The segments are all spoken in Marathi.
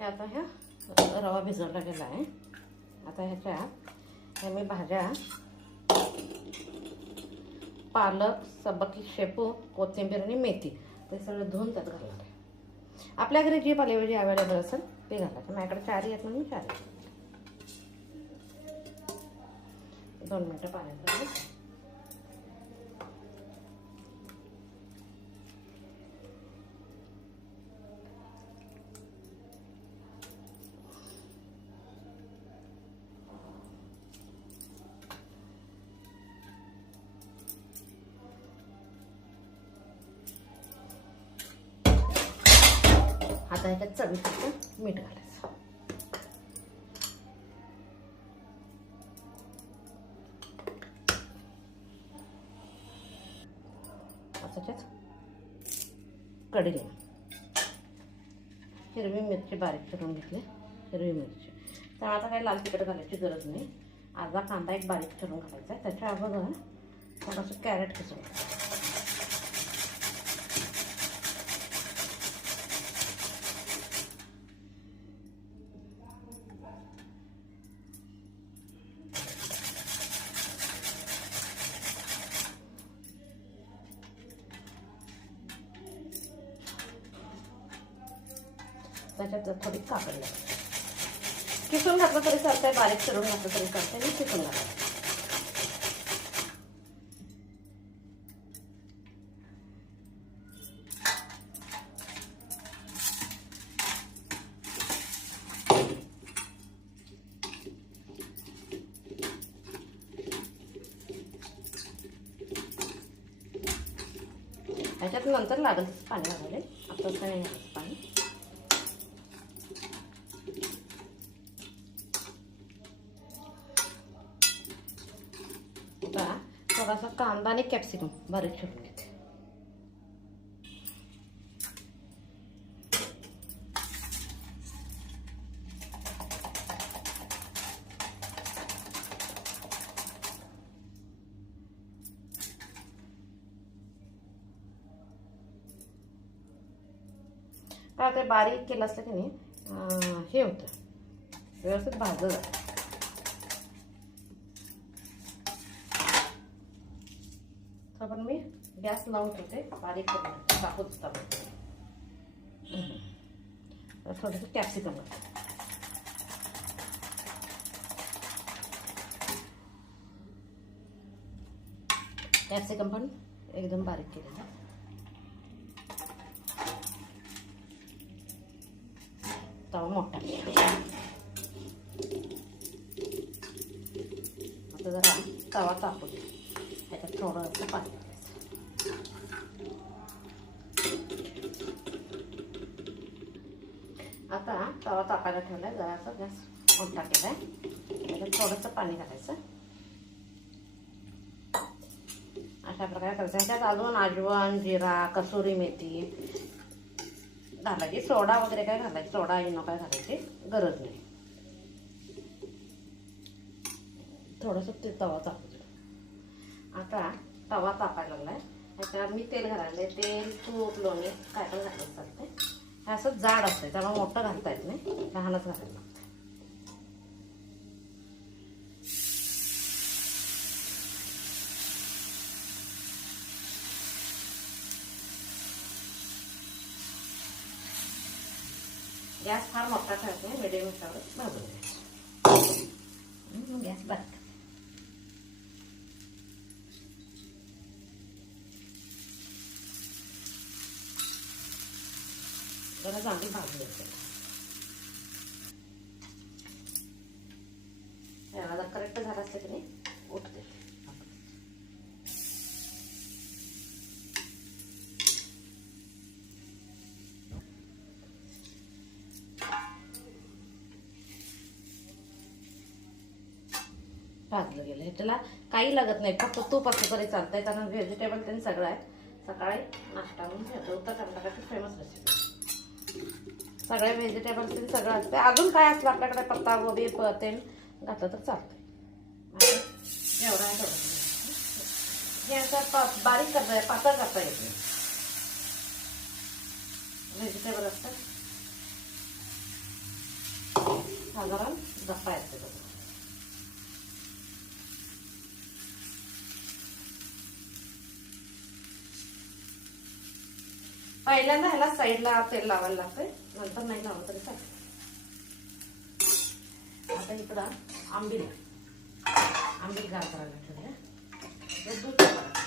हे आता ह्या रवा भिजवला गेला आहे. आता ह्याच्यात मी भाज्या पालक, सबकी शेपू, कोथिंबीर आणि मेथी ते सगळं धुवून त्यात घालणार आहे. आपल्या घरी जी पालेभाजी अवेलेबल असेल ते घालायचं. माझ्याकडे 4 आहेत म्हणून 4. 2 मिनिटं पाण्यात घालून आता ह्याच्यात चवीपुरतं मीठ घालायचं. त्याच्यात कढीला हिरवी मिरची बारीक करून घेतली. हिरवी मिरची तर आता काही लाल तिखट घालायची गरज नाही. अर्धा कांदा एक बारीक करून घालायचा. त्याच्या अगोदर थोडंसं कॅरेट किसून घालायचं. त्याच्यात थोडी काकडी घालायची. किसून घातलं तरी चालतंय, बारीक करून घातलं तरी चालतंय. मी किसून घालायचं. ह्याच्यात नंतर लागेल तसं पाणी घालायला. आता काय नाही घालायचं पाणी. आता थोडासा कांदा आणि कॅप्सिकम बारीक चिरून घेते. काय ते बारीक केलं असलं की नाही हे होतं, व्यवस्थित भाजलं जातं. पण मी गॅस लावून ठेवते, बारीक करून टाकूच टाकते. थोडंसं कॅप्सिकम पण एकदम बारीक केलेलं. तवा मोठा. आता जरा तवा तापू दे. त्याच्यात थोडंसं पाणी घालायचं. आता तवा तापायला ठेवलाय. जरासा गॅस मोठा केलाय. त्याच्यात थोडंसं पाणी घालायचं. अशा प्रकारे करायचं. त्याच्यात अजून अजवान, जिरा, कसुरी मेथी घालायची. सोडा वगैरे काय घालायची, सोडा इनो काय घालायची गरज नाही. थोडंसं ते तवा तापू दे. आता तवा तापायला लागलाय. त्याच्यावर मी तेल घालायला. तेल, तूप, लोणी काय पण घालायचं चालतंय. हे असं जाड असतंय त्यामुळे मोठं घालता येत नाही, लहानच घालायला लागतं. गॅस फार मोठा ठेवत नाही, मिडियम ह्याच्यावर भाजून घ्यायचं. गॅस बारीक. जरा चांगली भाजून घ्यायची. याला करेक्ट झालं असलं की नाही उठते. भाजलं गेलं. ह्याच्याला काही लागत नाही, फक्त तूप असलं तरी चालतंय. कारण व्हेजिटेबल त्यांनी सगळं आहे. सकाळी नाश्ता म्हणून घेतो. उत्तर कर्नाटकाची फेमस रेसिपी. सगळे व्हेजिटेबल्स त्यांनी सगळं असतं. अजून काय असलं आपल्याकडे पत्ता गोबी तेल घातलं तर चालतंय. एवढं आहे तेवढं. हे असं बारीक करता, पातळ करता येत नाही. व्हेजिटेबल असतात साधारण दप्पा येते बघा. पहिल्यांदा ह्याला साईडला तेल लावायला लागतंय, नंतर नाही लावलं तरी चालेल. आता इकडं आंबील गार करायला ठेवूया. दूध टाकायचं.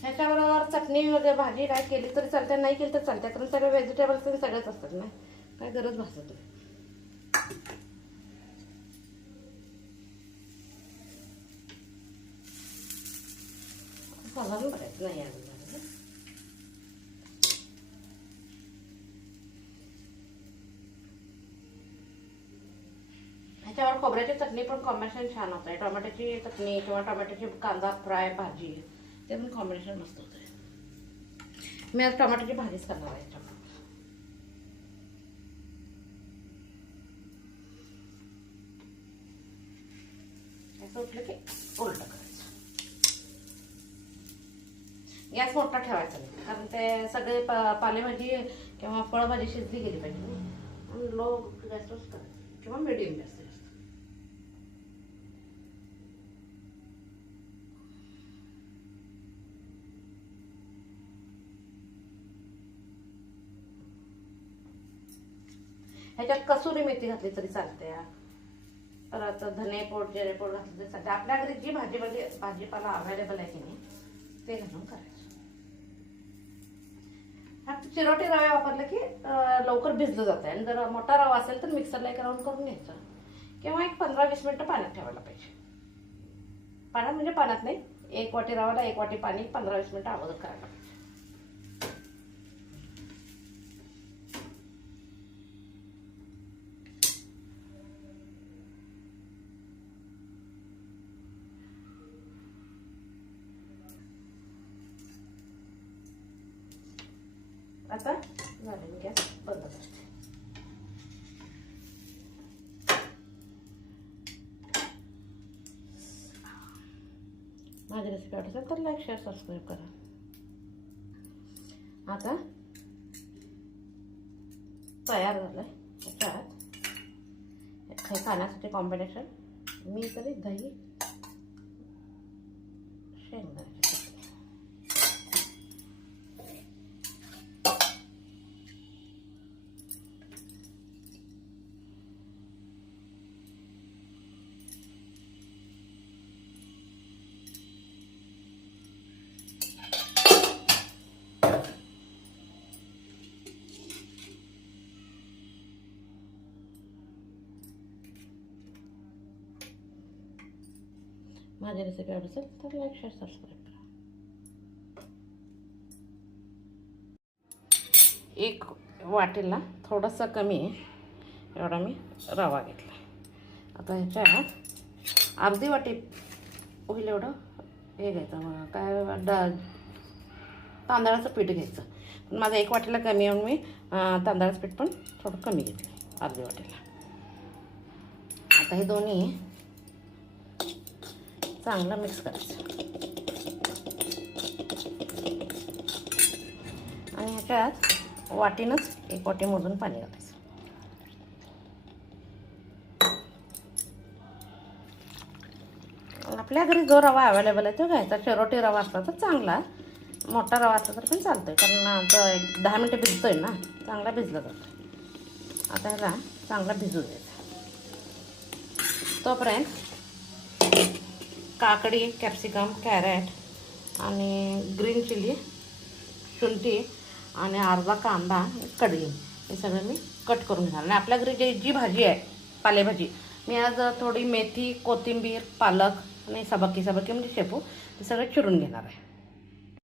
ह्याच्याबरोबर चटणी वगैरे भाजी काय केली तरी चालते, नाही केली तर चालते, कारण सगळे व्हेजिटेबल्स सगळेच असतात ना, काय गरज भासत नाही. घालून बघायचं नाही अजून. ह्याच्यावर खोबऱ्याची चटणी पण कॉम्बिनेशन छान होत आहे. टोमॅटोची चटणी किंवा टोमॅटोची कांदा फ्राय भाजी ते पण कॉम्बिनेशन मस्त होत आहे. मी आज टोमॅटोची भाजीच करणार आहे. असं उठलं की उलट करायचं. गॅस मोठा ठेवायचा नाही, कारण ते सगळे पालेभाजी किंवा फळभाजी शिजली गेली पाहिजे. आणि लो गॅसवरच करायचं किंवा मिडियम गॅस. ह्याच्यात कसुरी मेथी घातली तरी चालते, परत धनेपूड जिरेपूड घातली तरी चालते. आपल्या घरी जी भाजीपाला अवेलेबल आहे की नाही ते घालून करायचं. चिरोटी रवा वापरले की लवकर भिजलं जातं. आणि जर मोठा रवा असेल तर मिक्सरला एक राऊंड करून घ्यायचा किंवा एक 15-20 मिनिटं पाण्यात ठेवायला पाहिजे. पाण्यात म्हणजे पाण्यात नाही, 1 वाटी रवाला 1 वाटी पाणी 15-20 मिनिटं अगोदर करायला पाहिजे. आता झालं, मी गॅस बंद करते. माझी रेसिपी आवडत असेल तर लाईक शेअर सबस्क्राईब करा. आता तयार झालंय. ह्याच्यात खाण्यासाठी कॉम्बिनेशन मी तरी दही शेंगदाण्याची माझी रेसिपी आवडत असेल तर लाईक शेअर सबस्क्राईब करा. एक वाटीला थोडंसं कमी एवढा मी रवा घेतला. आता ह्याच्यात अर्धी वाटी होईल एवढं हे घ्यायचं, मग काय तांदळाचं पीठ घ्यायचं. पण माझं 1 वाटीला कमी येऊन मी तांदळाचं पीठ पण थोडं कमी घेतलं, अर्धी वाटीला. आता हे दोन्ही चांगलं मिक्स करायचं आणि ह्याच्यात वाटीनंच 1 वाटी मोजून पाणी घालायचं. आपल्या घरी जो रवा अवेलेबल आहे तो घ्यायचा. चिरोटी रवा असला तर चांगला, मोठा रवा असला तर पण चालतोय, कारण आता 10 मिनटं भिजतोय ना, चांगला भिजला जातो. आता ह्याला चांगला भिजू द्यायचा. तोपर्यंत काकडी, कॅप्सिकम, कॅरेट आणि ग्रीन चिली, शुंठी आणि अर्धा कांदा, कढी हे सगळं मी कट करून घेणार. आणि आपल्या घरी जी भाजी आहे पालेभाजी, मी आज थोडी मेथी, कोथिंबीर, पालक आणि सबकी म्हणजे शेपू ते सगळं चिरून घेणार आहे.